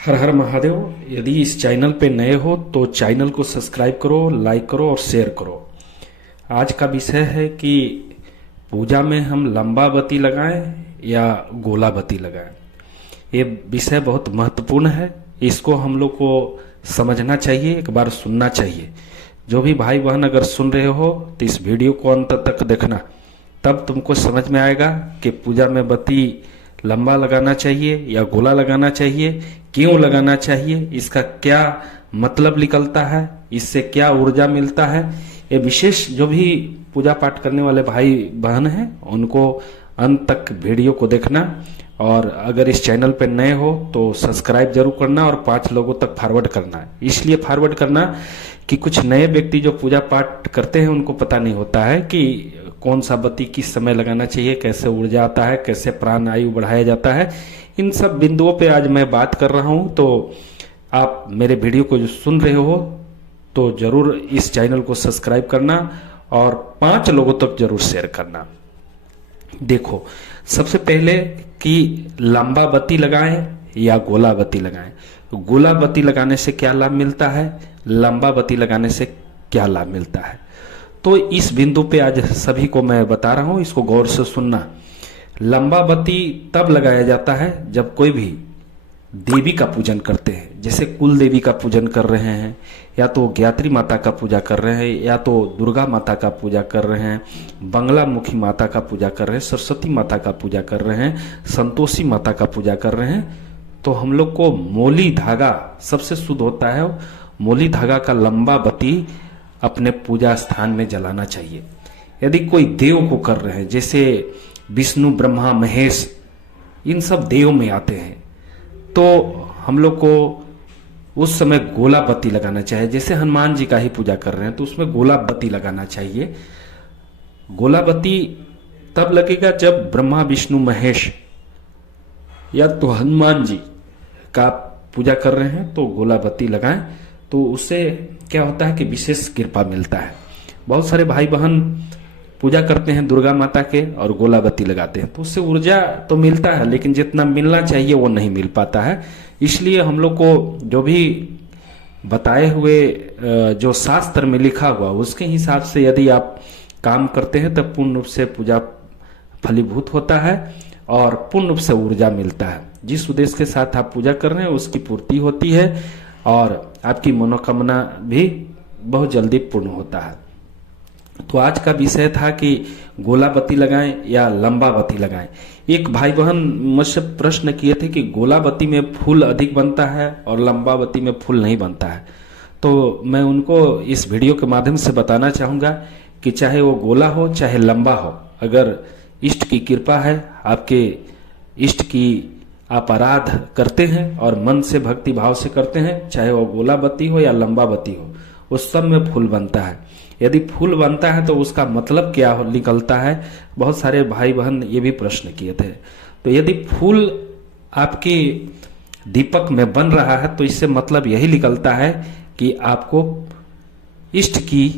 हर हर महादेव। यदि इस चैनल पे नए हो तो चैनल को सब्सक्राइब करो, लाइक करो और शेयर करो। आज का विषय है कि पूजा में हम लंबा बत्ती लगाएं या गोला बत्ती लगाएं। ये विषय बहुत महत्वपूर्ण है। इसको हम लोग को समझना चाहिए, एक बार सुनना चाहिए। जो भी भाई बहन अगर सुन रहे हो तो इस वीडियो को अंत तक देखना, तब तुमको समझ में आएगा कि पूजा में बत्ती लंबा लगाना चाहिए या गोला लगाना चाहिए, क्यों लगाना चाहिए, इसका क्या मतलब निकलता है, इससे क्या ऊर्जा मिलता है। ये विशेष जो भी पूजा पाठ करने वाले भाई बहन हैं उनको अंत तक वीडियो को देखना, और अगर इस चैनल पर नए हो तो सब्सक्राइब जरूर करना और 5 लोगों तक फॉरवर्ड करना है। इसलिए फॉरवर्ड करना कि कुछ नए व्यक्ति जो पूजा पाठ करते हैं उनको पता नहीं होता है कि कौन सा बत्ती किस समय लगाना चाहिए, कैसे ऊर्जा आता है, कैसे प्राण आयु बढ़ाया जाता है। इन सब बिंदुओं पे आज मैं बात कर रहा हूं। तो आप मेरे वीडियो को जो सुन रहे हो तो जरूर इस चैनल को सब्सक्राइब करना और 5 लोगों तक जरूर शेयर करना। देखो, सबसे पहले कि लंबा बत्ती लगाएं या गोला बत्ती लगाएं। गोला बत्ती लगाने से क्या लाभ मिलता है, लंबा बत्ती लगाने से क्या लाभ मिलता है, तो इस बिंदु पे आज सभी को मैं बता रहा हूं। इसको गौर से सुनना। लंबा बत्ती तब लगाया जाता है जब कोई भी देवी का पूजन करते हैं, जैसे कुल देवी का पूजन कर रहे हैं, या तो ज्ञात्री माता का पूजा कर रहे हैं, या तो दुर्गा माता का पूजा कर रहे हैं, बंगला मुखी माता का पूजा कर रहे हैं, सरस्वती माता का पूजा कर रहे हैं, संतोषी माता का पूजा कर रहे हैं। तो हम लोग को मोली धागा सबसे शुद्ध होता है। मोली धागा का लंबा बत्ती अपने पूजा स्थान में जलाना चाहिए। यदि कोई देव को कर रहे हैं, जैसे विष्णु ब्रह्मा महेश, इन सब देव में आते हैं, तो हम लोग को उस समय गोला बत्ती लगाना चाहिए। जैसे हनुमान जी का ही पूजा कर रहे हैं तो उसमें गोला बत्ती लगाना चाहिए। गोला बत्ती तब लगेगा जब ब्रह्मा विष्णु महेश या तो हनुमान जी का पूजा कर रहे हैं तो गोला बत्ती लगाएं। तो उससे क्या होता है कि विशेष कृपा मिलता है। बहुत सारे भाई बहन पूजा करते हैं दुर्गा माता के और गोला बत्ती लगाते हैं, तो उससे ऊर्जा तो मिलता है, लेकिन जितना मिलना चाहिए वो नहीं मिल पाता है। इसलिए हम लोग को जो भी बताए हुए जो शास्त्र में लिखा हुआ उसके हिसाब से यदि आप काम करते हैं तो पूर्ण रूप से पूजा फलीभूत होता है और पूर्ण रूप से ऊर्जा मिलता है। जिस उद्देश्य के साथ आप पूजा कर रहे हैं उसकी पूर्ति होती है और आपकी मनोकामना भी बहुत जल्दी पूर्ण होता है। तो आज का विषय था कि गोला बत्ती लगाएं या लंबा बत्ती लगाएं। एक भाई बहन मुझसे प्रश्न किए थे कि गोला बत्ती में फूल अधिक बनता है और लंबा बत्ती में फूल नहीं बनता है। तो मैं उनको इस वीडियो के माध्यम से बताना चाहूँगा कि चाहे वो गोला हो चाहे लंबा हो, अगर इष्ट की कृपा है, आपके इष्ट की आप आराध करते हैं और मन से भक्ति भाव से करते हैं, चाहे वो गोला बत्ती हो या लंबा बत्ती हो, उस सब में फूल बनता है। यदि फूल बनता है तो उसका मतलब क्या निकलता है, बहुत सारे भाई बहन ये भी प्रश्न किए थे। तो यदि फूल आपके दीपक में बन रहा है तो इससे मतलब यही निकलता है कि आपको इष्ट की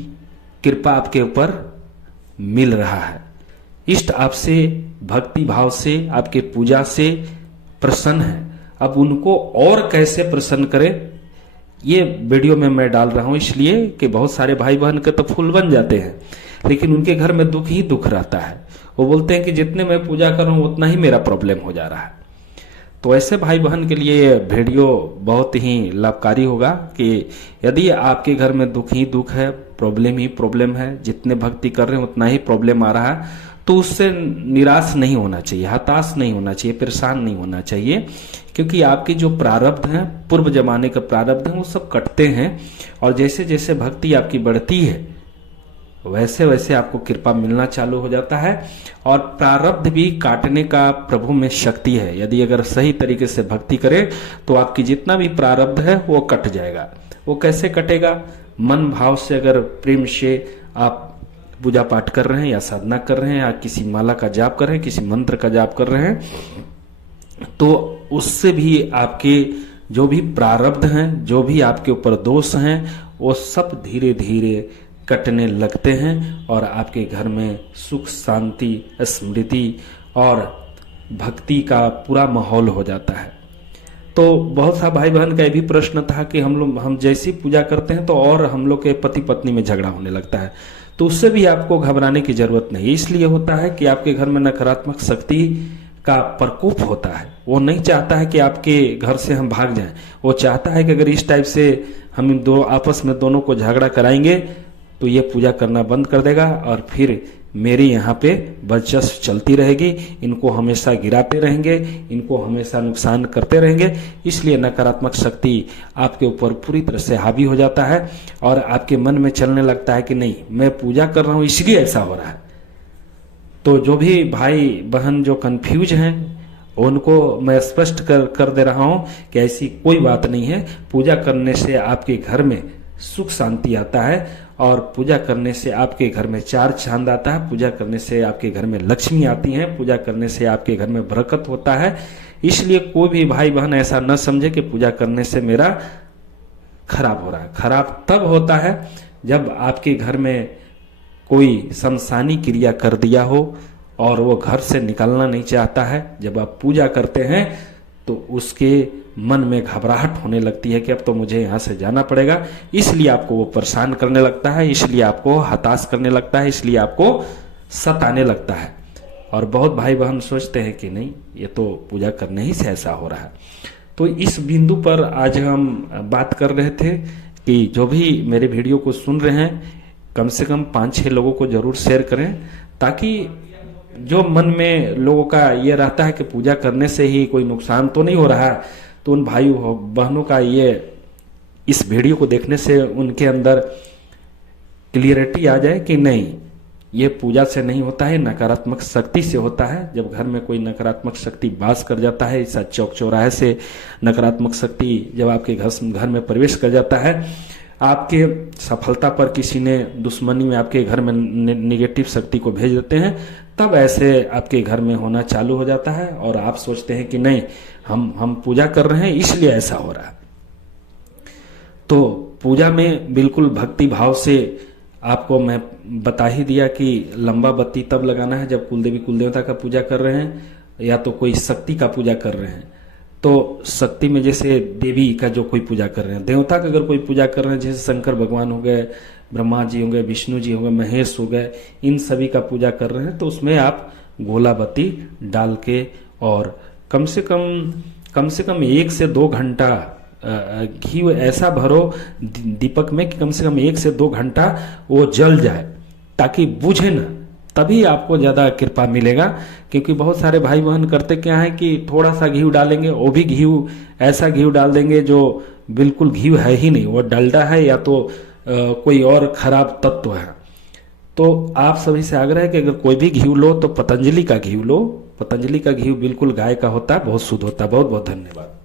कृपा आपके ऊपर मिल रहा है। इष्ट आपसे भक्ति भाव से, आपके पूजा से प्रसन्न है। अब उनको और कैसे प्रसन्न करें, ये वीडियो में मैं डाल रहा हूं, इसलिए कि बहुत सारे भाई बहन के तो फूल बन जाते हैं लेकिन उनके घर में दुख ही दुख रहता है। वो बोलते हैं कि जितने मैं पूजा कर रहा हूं उतना ही मेरा प्रॉब्लम हो जा रहा है। तो ऐसे भाई बहन के लिए ये वीडियो बहुत ही लाभकारी होगा कि यदि आपके घर में दुख ही दुख है, प्रॉब्लम ही प्रॉब्लम है, जितने भक्ति कर रहे हैं उतना ही प्रॉब्लम आ रहा है, तो उससे निराश नहीं होना चाहिए, हताश नहीं होना चाहिए, परेशान नहीं होना चाहिए। क्योंकि आपके जो प्रारब्ध हैं, पूर्व जमाने के प्रारब्ध हैं, वो सब कटते हैं और जैसे जैसे भक्ति आपकी बढ़ती है वैसे वैसे आपको कृपा मिलना चालू हो जाता है। और प्रारब्ध भी काटने का प्रभु में शक्ति है। यदि अगर सही तरीके से भक्ति करें तो आपकी जितना भी प्रारब्ध है वो कट जाएगा। वो कैसे कटेगा, मन भाव से, अगर प्रेम से आप पूजा पाठ कर रहे हैं या साधना कर रहे हैं या किसी माला का जाप कर रहे हैं, किसी मंत्र का जाप कर रहे हैं, तो उससे भी आपके जो भी प्रारब्ध हैं, जो भी आपके ऊपर दोष हैं, वो सब धीरे धीरे कटने लगते हैं और आपके घर में सुख शांति स्मृति और भक्ति का पूरा माहौल हो जाता है। तो बहुत सा भाई बहन का ये भी प्रश्न था कि हम जैसी पूजा करते हैं तो और हम लोग के पति पत्नी में झगड़ा होने लगता है। तो उससे भी आपको घबराने की जरूरत नहीं। इसलिए होता है कि आपके घर में नकारात्मक शक्ति का प्रकोप होता है। वो नहीं चाहता है कि आपके घर से हम भाग जाएं। वो चाहता है कि अगर इस टाइप से हम इन दो आपस में दोनों को झगड़ा कराएंगे तो ये पूजा करना बंद कर देगा और फिर मेरी यहाँ पे वर्चस्व चलती रहेगी, इनको हमेशा गिराते रहेंगे, इनको हमेशा नुकसान करते रहेंगे। इसलिए नकारात्मक शक्ति आपके ऊपर पूरी तरह से हावी हो जाता है और आपके मन में चलने लगता है कि नहीं, मैं पूजा कर रहा हूँ इसलिए ऐसा हो रहा है। तो जो भी भाई बहन जो कंफ्यूज हैं उनको मैं स्पष्ट कर दे रहा हूँ कि ऐसी कोई बात नहीं है। पूजा करने से आपके घर में सुख शांति आता है और पूजा करने से आपके घर में चार चांद आता है। पूजा करने से आपके घर में लक्ष्मी आती है। पूजा करने से आपके घर में बरकत होता है। इसलिए कोई भी भाई बहन ऐसा न समझे कि पूजा करने से मेरा खराब हो रहा है। खराब तब होता है जब आपके घर में कोई शमशानी क्रिया कर दिया हो और वो घर से निकलना नहीं चाहता है। जब आप पूजा करते हैं तो उसके मन में घबराहट होने लगती है कि अब तो मुझे यहाँ से जाना पड़ेगा। इसलिए आपको वो परेशान करने लगता है, इसलिए आपको हताश करने लगता है, इसलिए आपको सताने लगता है। और बहुत भाई बहन सोचते हैं कि नहीं, ये तो पूजा करने ही से ऐसा हो रहा है। तो इस बिंदु पर आज हम बात कर रहे थे कि जो भी मेरे वीडियो को सुन रहे हैं कम से कम 5-6 लोगों को जरूर शेयर करें, ताकि जो मन में लोगों का ये रहता है कि पूजा करने से ही कोई नुकसान तो नहीं हो रहा है, तो उन भाइयों बहनों का ये इस वीडियो को देखने से उनके अंदर क्लियरिटी आ जाए कि नहीं, ये पूजा से नहीं होता है, नकारात्मक शक्ति से होता है। जब घर में कोई नकारात्मक शक्ति वास कर जाता है, ऐसा चौक चौराहे से नकारात्मक शक्ति जब आपके घर में प्रवेश कर जाता है, आपके सफलता पर किसी ने दुश्मनी में आपके घर में निगेटिव शक्ति को भेज देते हैं, तब ऐसे आपके घर में होना चालू हो जाता है और आप सोचते हैं कि नहीं, हम पूजा कर रहे हैं इसलिए ऐसा हो रहा है। तो पूजा में बिल्कुल भक्ति भाव से आपको मैं बता ही दिया कि लंबा बत्ती तब लगाना है जब कुलदेवी कुलदेवता का पूजा कर रहे हैं या तो कोई शक्ति का पूजा कर रहे हैं। तो शक्ति में जैसे देवी का जो कोई पूजा कर रहे हैं, देवता का अगर कोई पूजा कर रहे हैं, जैसे शंकर भगवान हो गए, ब्रह्मा जी हो गए, विष्णु जी हो गए, महेश हो गए, इन सभी का पूजा कर रहे हैं, तो उसमें आप गोला बत्ती डाल के और कम से कम 1 से 2 घंटा घी ऐसा भरो दीपक में कि कम से कम 1 से 2 घंटा वो जल जाए, ताकि बुझे ना, तभी आपको ज्यादा कृपा मिलेगा। क्योंकि बहुत सारे भाई बहन करते क्या है कि थोड़ा सा घी डालेंगे, वो भी घी ऐसा घी डाल देंगे जो बिल्कुल घी है ही नहीं, वो डलडा है या तो कोई और खराब तत्व है। तो आप सभी से आग्रह है कि अगर कोई भी घी लो तो पतंजलि का घी लो। पतंजलि का घी बिल्कुल गाय का होता है, बहुत शुद्ध होता है। बहुत बहुत धन्यवाद।